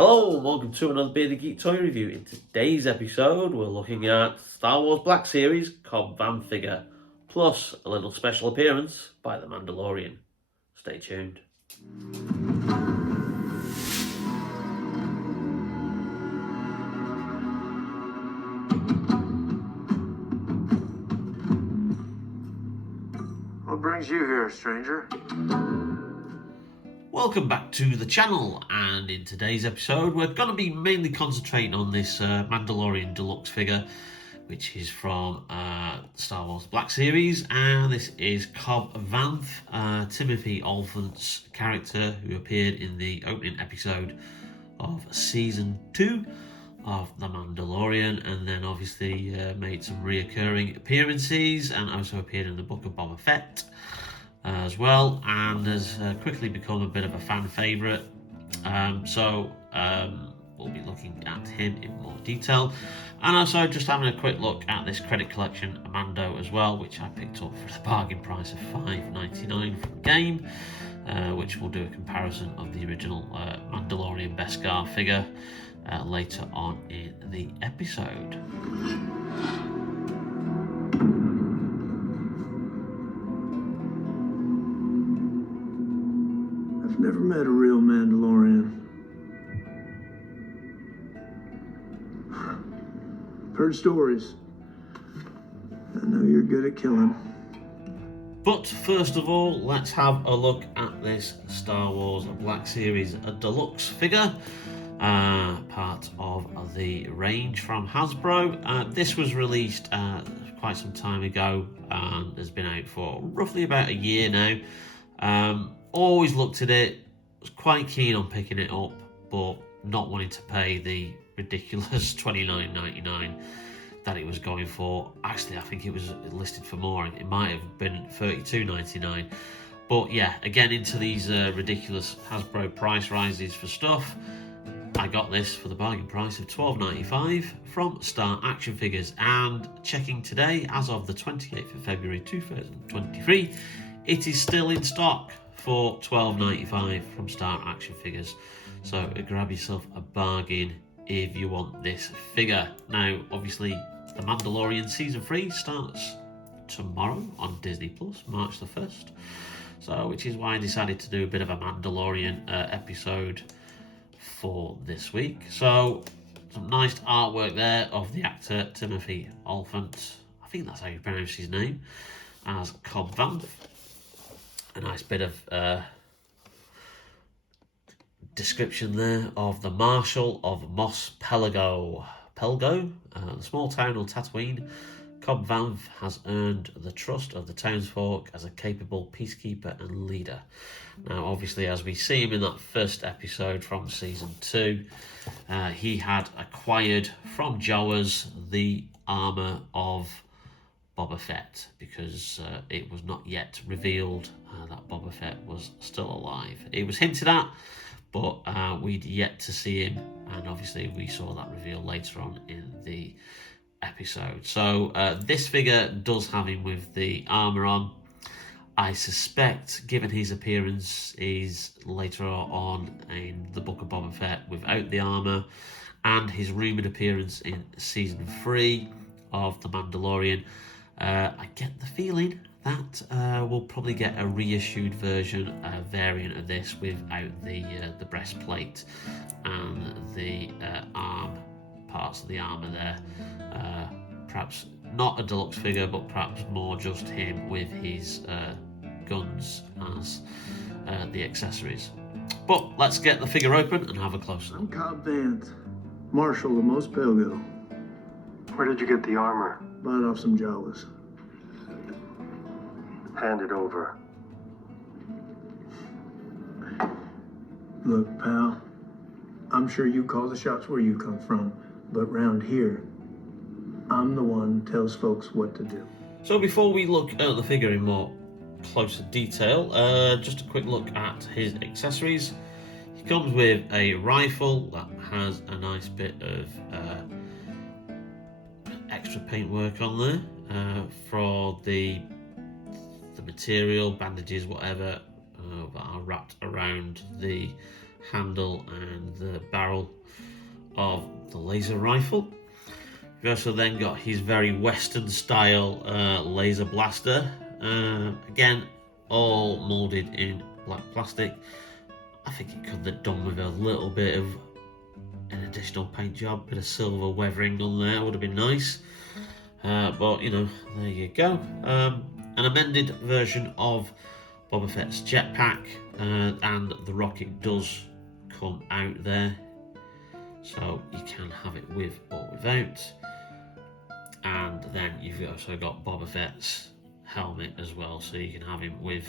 Hello and welcome to another Bearded Geek toy review. In today's episode we're looking at Star Wars Black Series Cobb Vanth figure, plus a little special appearance by the Mandalorian. Stay tuned. What brings you here, stranger? Welcome back to the channel, and in today's episode we're going to be mainly concentrating on this Mandalorian deluxe figure, which is from Star Wars Black Series, and this is Cobb Vanth, Timothy Olyphant's character who appeared in the opening episode of Season 2 of The Mandalorian, and then obviously made some reoccurring appearances and also appeared in the Book of Boba Fett as well, and has quickly become a bit of a fan favourite. So we'll be looking at him in more detail, and also just having a quick look at this credit collection Mando as well, which I picked up for the bargain price of $5.99 from the game, which will do a comparison of the original Mandalorian Beskar figure later on in the episode. Never met a real Mandalorian. Heard stories. I know you're good at killing. But first of all, let's have a look at this Star Wars Black Series Deluxe figure, part of the range from Hasbro. This was released quite some time ago and has been out for roughly about a year now. Always looked at it, was quite keen on picking it up, but not wanting to pay the ridiculous $29.99 that it was going for. Actually, I think it was listed for more. It might have been $32.99. But yeah, again, into these ridiculous Hasbro price rises for stuff, I got this for the bargain price of $12.95 from Star Action Figures. And checking today, as of the 28th of February 2023, it is still in stock for $12.95 from Star Action Figures. So grab yourself a bargain if you want this figure. Now, obviously, The Mandalorian Season 3 starts tomorrow on Disney Plus, March the 1st. So, which is why I decided to do a bit of a Mandalorian episode for this week. So, some nice artwork there of the actor Timothy Olyphant. I think that's how you pronounce his name, as Cobb Vanth. A nice bit of description there of the Marshal of Mos Pelgo, the small town on Tatooine. Cobb Vanth has earned the trust of the townsfolk as a capable peacekeeper and leader. Now, obviously, as we see him in that first episode from Season 2, he had acquired from Jawas the armour of Boba Fett, because it was not yet revealed that Boba Fett was still alive. It was hinted at, but we'd yet to see him, and obviously we saw that reveal later on in the episode. So this figure does have him with the armour on. I suspect, given his appearance is later on in the Book of Boba Fett without the armour, and his rumoured appearance in Season 3 of The Mandalorian, I get the feeling that we'll probably get a reissued version, a variant of this without the breastplate and the arm parts of the armour there. Perhaps not a deluxe figure, but perhaps more just him with his guns as the accessories. But let's get the figure open and have a closer look. I'm Cobb Vanth, Marshal of Mos Pelgo. Where did you get the armor? Bought off some Jawas. Hand it over. Look, pal, I'm sure you call the shots where you come from, but round here, I'm the one who tells folks what to do. So before we look at the figure in more closer detail, just a quick look at his accessories. He comes with a rifle that has a nice bit of extra paintwork on there for the material, bandages, whatever, that are wrapped around the handle and the barrel of the laser rifle. We've also then got his very Western style laser blaster. Again, all moulded in black plastic. I think it could have done with a little bit of an additional paint job, bit of silver weathering on there would have been nice. But you know, there you go. An amended version of Boba Fett's jetpack, and the rocket does come out there, so you can have it with or without. And then you've also got Boba Fett's helmet as well, so you can have him with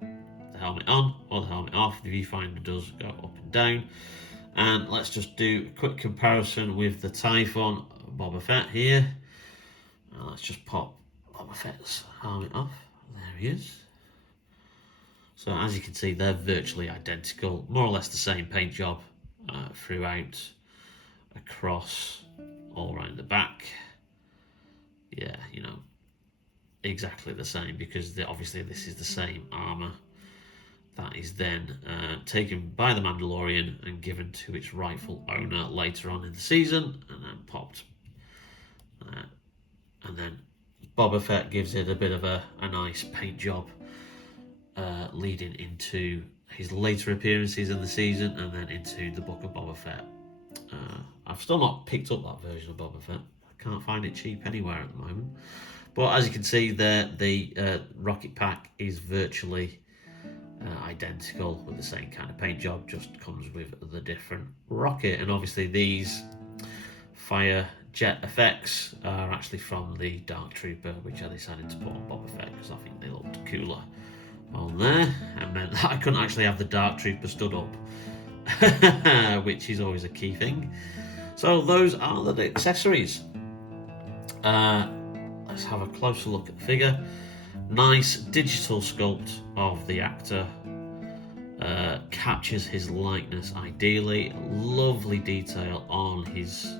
the helmet on or the helmet off. The viewfinder does go up and down. And let's just do a quick comparison with the Typhon Boba Fett here. Let's just pop Boba Fett's helmet off. There he is. So as you can see, they're virtually identical, more or less the same paint job throughout, across, all around the back. Yeah, you know, exactly the same, because obviously this is the same armour that is then taken by the Mandalorian and given to its rightful owner later on in the season, and then popped. And then Boba Fett gives it a bit of a nice paint job leading into his later appearances in the season, and then into the Book of Boba Fett. I've still not picked up that version of Boba Fett. I can't find it cheap anywhere at the moment. But as you can see there, the rocket pack is virtually identical with the same kind of paint job, just comes with the different rocket. And obviously these fire jet effects are actually from the Dark Trooper, which I decided to put on Boba Fett because I think they looked cooler on there, and meant that I couldn't actually have the Dark Trooper stood up, which is always a key thing. So those are the accessories. Let's have a closer look at the figure. Nice digital sculpt of the actor, captures his likeness ideally. Lovely detail on his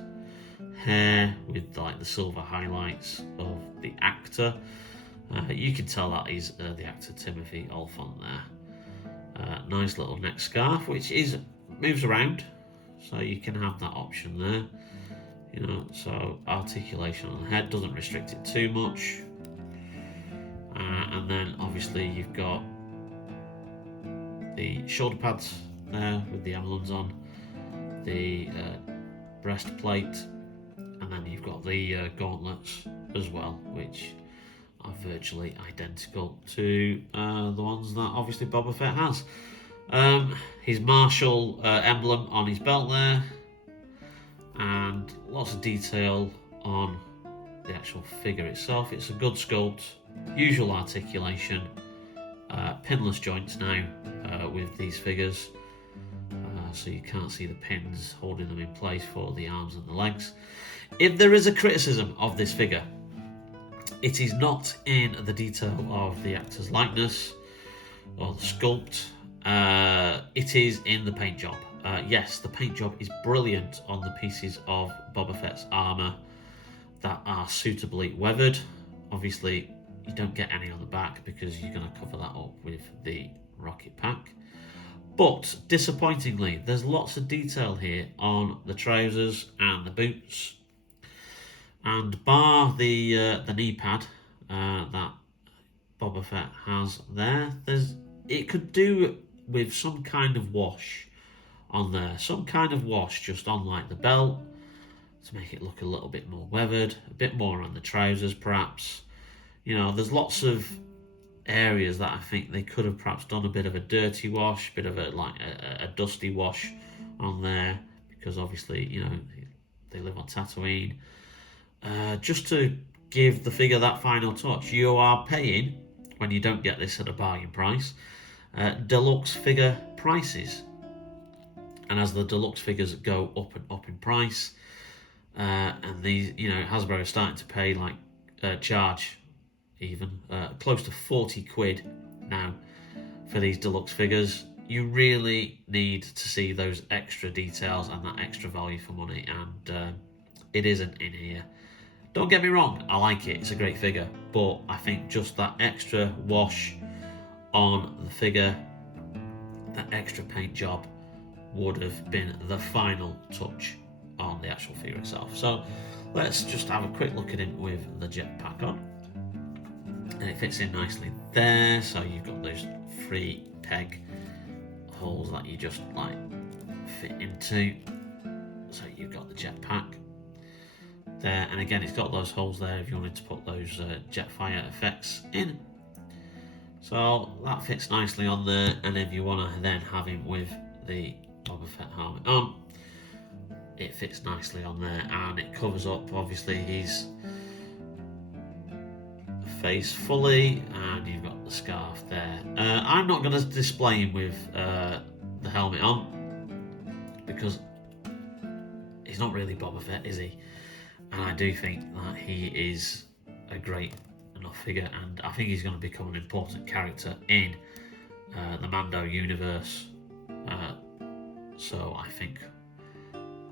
hair with like the silver highlights of the actor. You can tell that is the actor Timothy Olyphant there. Nice little neck scarf, which moves around, so you can have that option there. You know, so articulation on the head doesn't restrict it too much. And then obviously you've got the shoulder pads there with the emblems on, the breastplate, and then you've got the gauntlets as well, which are virtually identical to the ones that obviously Boba Fett has. His martial emblem on his belt there, and lots of detail on the actual figure itself. It's a good sculpt, usual articulation, pinless joints now with these figures, so you can't see the pins holding them in place for the arms and the legs. If there is a criticism of this figure, it is not in the detail of the actor's likeness or the sculpt. It is in the paint job. Yes, the paint job is brilliant on the pieces of Boba Fett's armour that are suitably weathered. Obviously, you don't get any on the back because you're going to cover that up with the rocket pack. But disappointingly, there's lots of detail here on the trousers and the boots. And bar the knee pad that Boba Fett has there, it could do with some kind of wash on there. Some kind of wash just on like the belt to make it look a little bit more weathered, a bit more on the trousers perhaps. You know, there's lots of areas that I think they could have perhaps done a bit of a dirty wash, bit of a dusty wash on there, because obviously, you know, they live on Tatooine. Just to give the figure that final touch. You are paying, when you don't get this at a bargain price, deluxe figure prices. And as the deluxe figures go up and up in price, and these, you know, Hasbro are starting to pay like charge even close to 40 quid now for these deluxe figures. You really need to see those extra details and that extra value for money, and it isn't in here. Don't get me wrong, I like it, it's a great figure, but I think just that extra wash on the figure that extra paint job would have been the final touch on the actual figure itself. So let's just have a quick look at him with the jetpack on, and it fits in nicely there. So you've got those 3 peg holes that you just like fit into. So you've got the jetpack there, and again it's got those holes there if you wanted to put those jet fire effects in. So that fits nicely on there, and if you want to then have him with the Boba Fett helmet on, it fits nicely on there, and it covers up obviously his face fully, and you've got the scarf there. I'm not going to display him with the helmet on because he's not really Boba Fett, is he? And I do think that he is a great enough figure, and I think he's going to become an important character in the Mando universe. So I think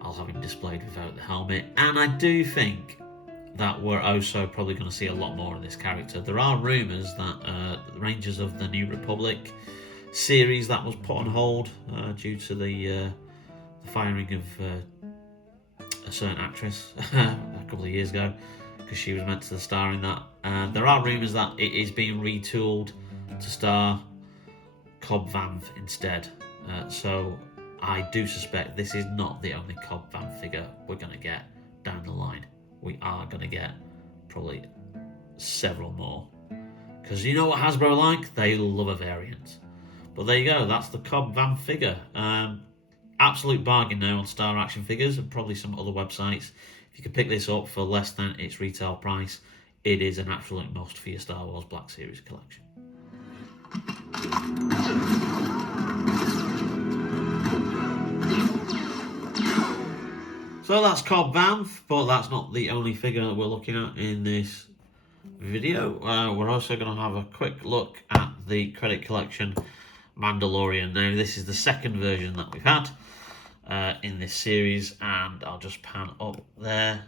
I'll have him displayed without the helmet, and I do think that we're also probably going to see a lot more of this character. There are rumours that the Rangers of the New Republic series that was put on hold due to the firing of a certain actress a couple of years ago, because she was meant to star in that. There are rumours that it is being retooled to star Cobb Vanth instead. So I do suspect this is not the only Cobb Vanth figure we're going to get down the line. We are going to get probably several more, because you know what Hasbro like? They love a variant. But there you go, that's the Cobb Vanth figure. Absolute bargain now on Star Action Figures and probably some other websites. If you can pick this up for less than its retail price, it is an absolute must for your Star Wars Black Series collection. So that's Cobb Vanth, but that's not the only figure that we're looking at in this video. We're also going to have a quick look at the credit collection Mandalorian. Now, this is the second version that we've had in this series, and I'll just pan up there.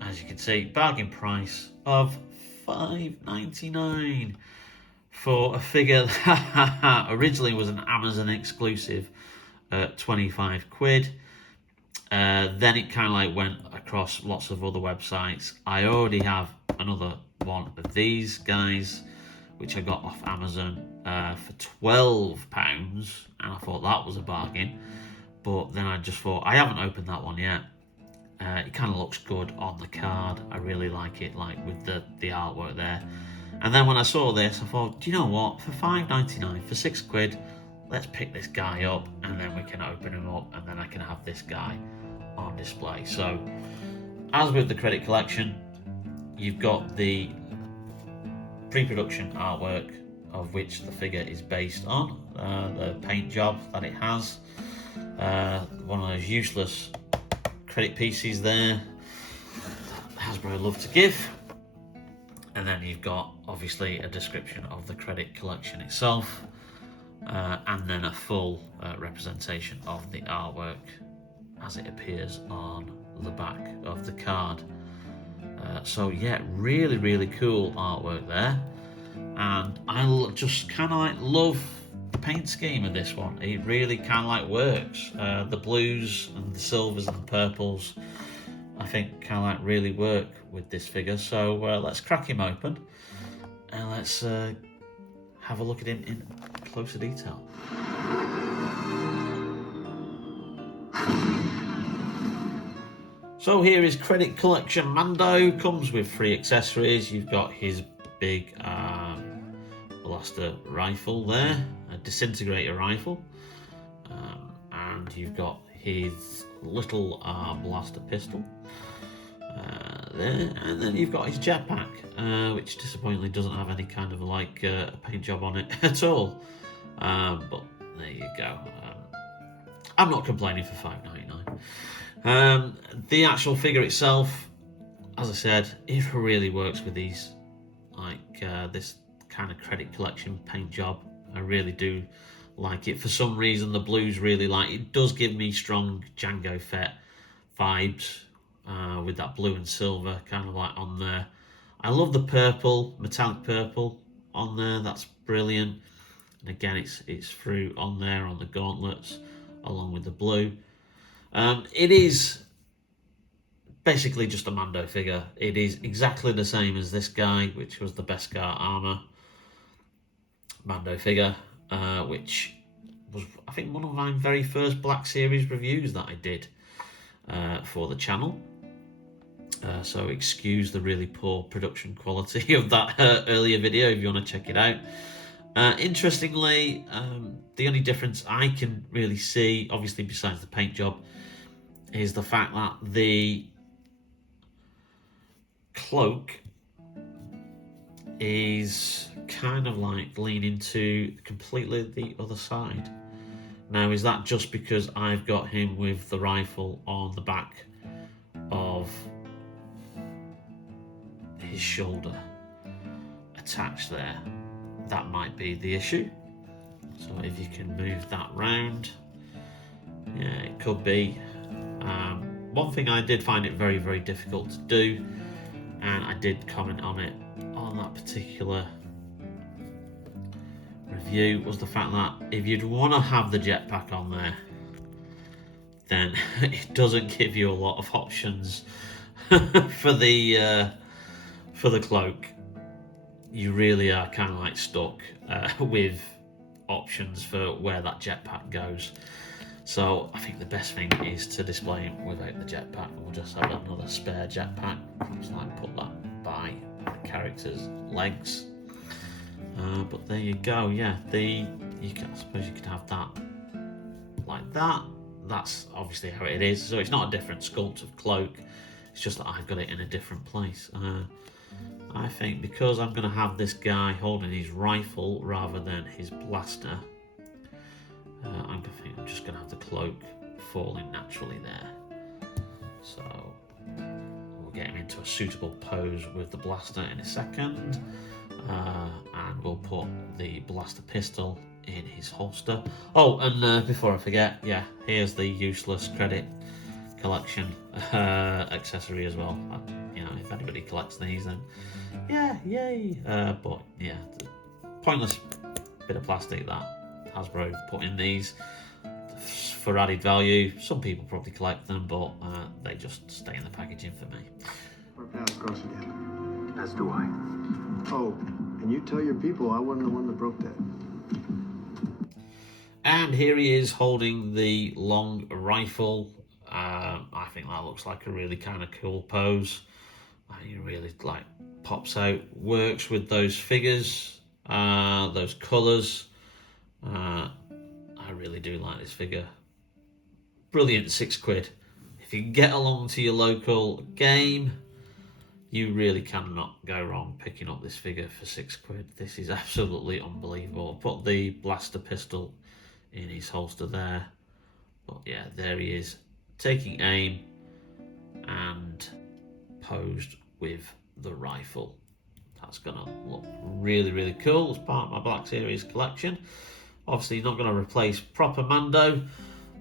As you can see, bargain price of $5.99 for a figure that originally was an Amazon exclusive at 25 quid. Then it kind of like went across lots of other websites. I already have another one of these guys, which I got off Amazon for £12, and I thought that was a bargain. But then I just thought, I haven't opened that one yet. It kind of looks good on the card. I really like it, like with the artwork there. And then when I saw this, I thought, do you know what? For $5.99, for £6, let's pick this guy up, and then we can open him up, and then I can have this guy on display. So, as with the credit collection, you've got the pre-production artwork of which the figure is based on, the paint job that it has, one of those useless credit pieces there that Hasbro love to give, and then you've got obviously a description of the credit collection itself, and then a full representation of the artwork as it appears on the back of the card. So yeah, really cool artwork there, and I just kind of like love the paint scheme of this one. It really kind of like works. The blues and the silvers and the purples, I think kind of like really work with this figure. So let's crack him open and let's have a look at him in closer detail. So here is Credit Collection Mando. Comes with 3 accessories. You've got his big blaster rifle there, a disintegrator rifle, and you've got his little blaster pistol there, and then you've got his jetpack, which disappointingly doesn't have any kind of like paint job on it at all, but there you go. I'm not complaining for $5.99. The actual figure itself, as I said, it really works with these, like this kind of credit collection paint job. I really do like it. For some reason, the blues really like it. Does give me strong Jango Fett vibes with that blue and silver kind of like on there. I love the purple, metallic purple on there. That's brilliant. And again, it's through on there on the gauntlets along with the blue. It is basically just a Mando figure. It is exactly the same as this guy, which was the Beskar armor Mando figure, which was, I think, one of my very first Black Series reviews that I did for the channel. So excuse the really poor production quality of that earlier video if you want to check it out. Interestingly, the only difference I can really see, obviously besides the paint job, is the fact that the cloak is kind of like leaning to completely the other side. Now, is that just because I've got him with the rifle on the back of his shoulder attached there? That might be the issue. So if you can move that round, yeah, it could be. One thing I did find it very, very difficult to do, and I did comment on it on that particular review, was the fact that if you'd want to have the jetpack on there, then it doesn't give you a lot of options for the cloak. You really are kind of like stuck with options for where that jetpack goes. So I think the best thing is to display him without the jetpack. We'll just have another spare jetpack. Just like put that by the character's legs. But there you go. Yeah, I suppose you could have that like that. That's obviously how it is. So it's not a different sculpt of cloak. It's just that I've got it in a different place. I think because I'm going to have this guy holding his rifle rather than his blaster, I'm just going to have the cloak falling naturally there. So we'll get him into a suitable pose with the blaster in a second, and we'll put the blaster pistol in his holster. Oh, and before I forget, yeah, here's the useless credit collection accessory as well. You know, if anybody collects these, then yeah, yay. But yeah, pointless bit of plastic that Hasbro put in these for added value. Some people probably collect them, but they just stay in the packaging for me. Our paths cross again. As do I. Oh, and you tell your people I wasn't the one that broke that. And here he is holding the long rifle. I think that looks like a really kind of cool pose. He really like pops out, works with those figures, those colours. I really do like this figure. Brilliant £6. If you can get along to your local game, you really cannot go wrong picking up this figure for £6. This is absolutely unbelievable. Put the blaster pistol in his holster there. But yeah, there he is, taking aim and posed with the rifle. That's gonna look really, really cool as part of my Black Series collection. Obviously not gonna replace proper Mando,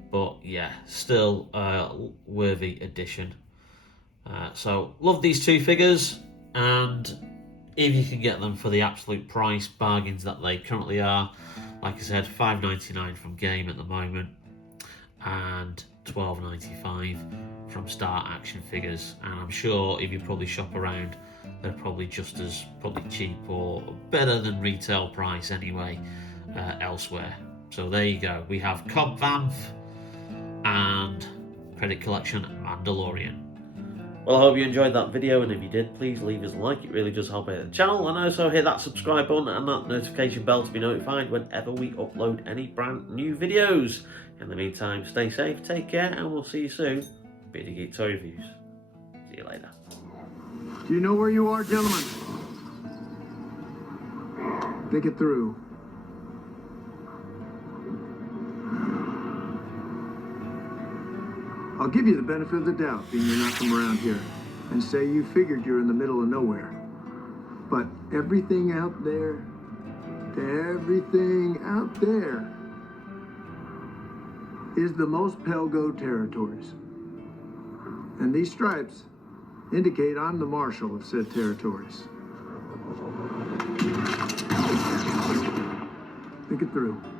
but yeah, still a worthy addition. So love these two figures, and if you can get them for the absolute price bargains that they currently are, like I said, $5.99 from Game at the moment, and $12.95 from Star Action Figures. And I'm sure if you probably shop around, they're probably just as cheap or better than retail price anyway elsewhere. So there you go. We have Cobb Vanth and Credit Collection Mandalorian. Well, I hope you enjoyed that video, and if you did, please leave us a like. It really does help out the channel, and also hit that subscribe button and that notification bell to be notified whenever we upload any brand new videos. In the meantime, stay safe, take care, and we'll see you soon. Bearded Geek Toy Reviews. See you later. Do you know where you are, gentlemen? Think it through. I'll give you the benefit of the doubt, being you're not from around here, and say you figured you're in the middle of nowhere. But everything out there is the most Pelgo territories. And these stripes indicate I'm the marshal of said territories. The make it through.